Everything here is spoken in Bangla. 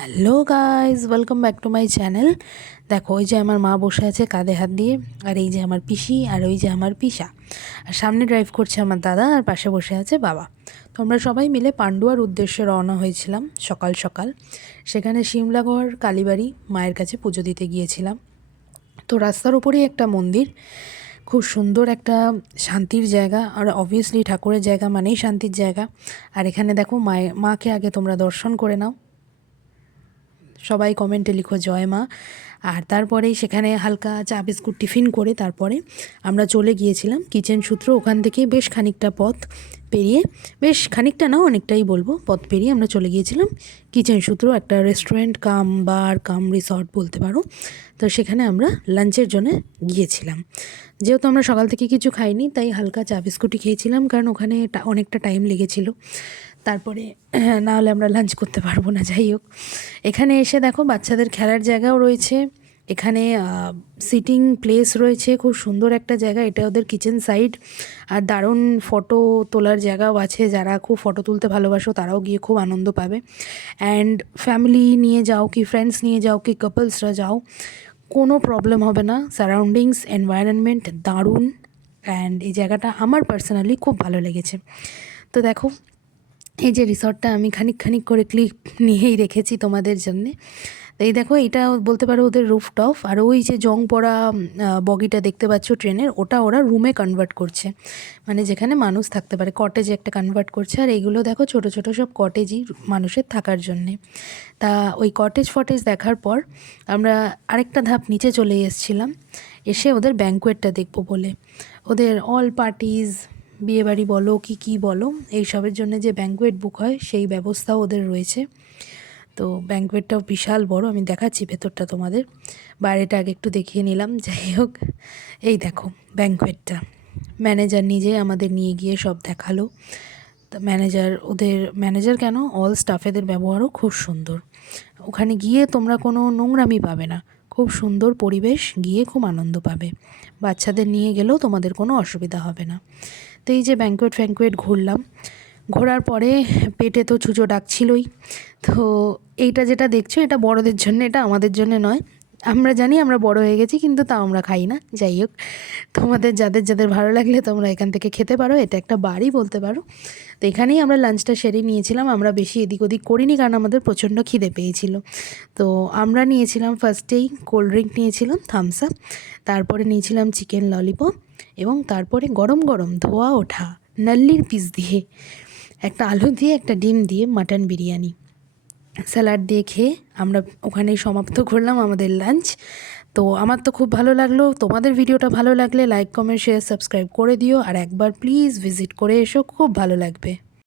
Hello guys, welcome back to my channel. দেখো, ওই যে আমার মা বসে আছে কাঁধে হাত দিয়ে, আর এই যে আমার পিসি, আর ওই যে আমার পিসা, আর সামনে ড্রাইভ করছে আমার দাদা, আর পাশে বসে আছে বাবা। তো আমরা সবাই মিলে পান্ডুয়ার উদ্দেশ্যে রওনা হয়েছিলাম সকাল সকাল। সেখানে শিমলাগড় কালীবাড়ি মায়ের কাছে পুজো দিতে গিয়েছিলাম। তো রাস্তার উপরেই একটা মন্দির, খুব সুন্দর একটা শান্তির জায়গা, আর অবভিয়াসলি ঠাকুরের জায়গা মানেই শান্তির জায়গা। আর এখানে দেখো মাকে আগে তোমরা দর্শন করে নাও, সবাই কমেন্টে লিখো জয় মা। আর তারপরেই সেখানে হালকা চা বিস্কুট টিফিন করে তারপরে আমরা চলে গিয়েছিলাম কিচেন সূত্র। ওখান থেকে বেশ খানিকটা পথ পেরিয়ে, বেশ খানিকটা না অনেকটাই বলবো, পথ পেরিয়ে আমরা চলে গিয়েছিলাম কিচেন সূত্র, একটা রেস্টুরেন্ট কাম বার কাম রিসর্ট বলতে পারো। তো সেখানে আমরা লাঞ্চের জন্য গিয়েছিলাম। যেহেতু আমরা সকাল থেকে কিছু খাইনি, তাই হালকা চা বিস্কুটই খেয়েছিলাম, কারণ ওখানে অনেকটা টাইম লেগেছিল। তারপরে না হলে আমরা লাঞ্চ করতে পারবো না। যাই হোক, এখানে এসে দেখো বাচ্চাদের খেলার জায়গাও রয়েছে, এখানে সিটিং প্লেস রয়েছে, খুব সুন্দর একটা জায়গা। এটা ওদের কিচেন সাইড, আর দারুণ ফটো তোলার জায়গাও আছে। যারা খুব ফটো তুলতে ভালোবাসো তারাও গিয়ে খুব আনন্দ পাবে। অ্যান্ড ফ্যামিলি নিয়ে যাও কি ফ্রেন্ডস নিয়ে যাও কি কাপলসরা যাও, কোনো প্রবলেম হবে না। সারাউন্ডিংস এনভায়রনমেন্ট দারুণ, অ্যান্ড এই জায়গাটা আমার পার্সোনালি খুব ভালো লেগেছে। তো দেখো, এই যে রিসর্টটা আমি খানিক করে ক্লিপ নিয়েই রেখেছি তোমাদের জন্যে। তো এই দেখো, এটা বলতে পারো ওদের রুফটপ। আর ওই যে জং পড়া বগিটা দেখতে পাচ্ছ ট্রেনের, ওটা ওরা রুমে কনভার্ট করছে, মানে যেখানে মানুষ থাকতে পারে, কটেজে একটা কনভার্ট করছে। আর এইগুলো দেখো ছোট ছোট সব কটেজই মানুষের থাকার জন্যে। তা ওই কটেজ দেখার পর আমরা আরেকটা ধাপ নিচে চলে এসেছিলাম, এসে ওদের ব্যাঙ্কোয়েটটা দেখবো বলে। ওদের অল পার্টিজ, বিয়েবাড়ি বলো কি বলো, এইসবের জন্য যে ব্যাঙ্কোয়েট বুক হয় সেই ব্যবস্থাও ওদের রয়েছে। তো ব্যাঙ্কোয়েটটাও বিশাল বড়, আমি দেখাচ্ছি ভেতরটা তোমাদের, বাইরেটা আগে একটু দেখিয়ে নিলাম। যাই হোক, এই দেখো ব্যাঙ্কোয়েটটা, ম্যানেজার নিজে আমাদের নিয়ে গিয়ে সব দেখালো। তা ম্যানেজার কেন, অল স্টাফেদের ব্যবহারও খুব সুন্দর। ওখানে গিয়ে তোমরা কোনো নোংরামি পাবে না, খুব সুন্দর পরিবেশ, গিয়ে খুব আনন্দ পাবে। বাচ্চাদের নিয়ে গেলেও তোমাদের কোনো অসুবিধা হবে না। তো এই যে ব্যাঙ্কোয়েট ঘুরলাম, ঘোরার পরে পেটে তো ছুঁচো ডাকছিলই। তো এইটা যেটা দেখছো, এটা বড়দের জন্য, এটা আমাদের জন্য নয়। আমরা জানি আমরা বড় হয়ে গেছি, কিন্তু তাও আমরা খাই না। যাই হোক, তোমাদের যাদের ভালো লাগলে তোমরা এখান থেকে খেতে পারো, এটা একটা বাড়ি বলতে পারো। তো এখানেই আমরা লাঞ্চটা সেরে নিয়েছিলাম। আমরা বেশি এদিক ওদিক করিনি, কারণ আমাদের প্রচণ্ড খিদে পেয়েছিল। তো আমরা নিয়েছিলাম ফার্স্টেই কোল্ড ড্রিঙ্ক নিয়েছিলাম থামস আপ, তারপরে নিয়েছিলাম চিকেন ললিপপ, এবং তারপরে গরম গরম ধোয়া ওঠা নাল্লির পিস দিয়ে, একটা আলু দিয়ে একটা ডিম দিয়ে মাটন বিরিয়ানি, স্যালাড দিয়ে খেয়ে আমরা ওখানেই সমাপ্ত করলাম আমাদের লাঞ্চ। তো আমার তো খুব ভালো লাগলো। তোমাদের ভিডিওটা ভালো লাগলে লাইক কমেন্ট শেয়ার সাবস্ক্রাইব করে দিও, আর একবার প্লিজ ভিজিট করে এসো, খুব ভালো লাগবে।